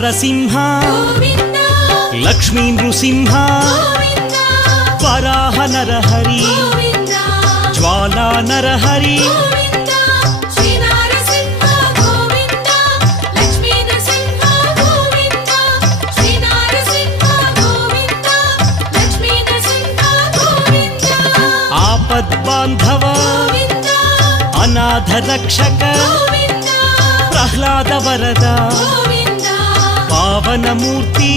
నారసింహ లక్ష్మీ నృసింహ వరాహ నరహరి జ్వాలా నరహరి ఆపద్బాంధవ అనాథ రక్షక ప్రహ్లాద వరద పావనమూర్తి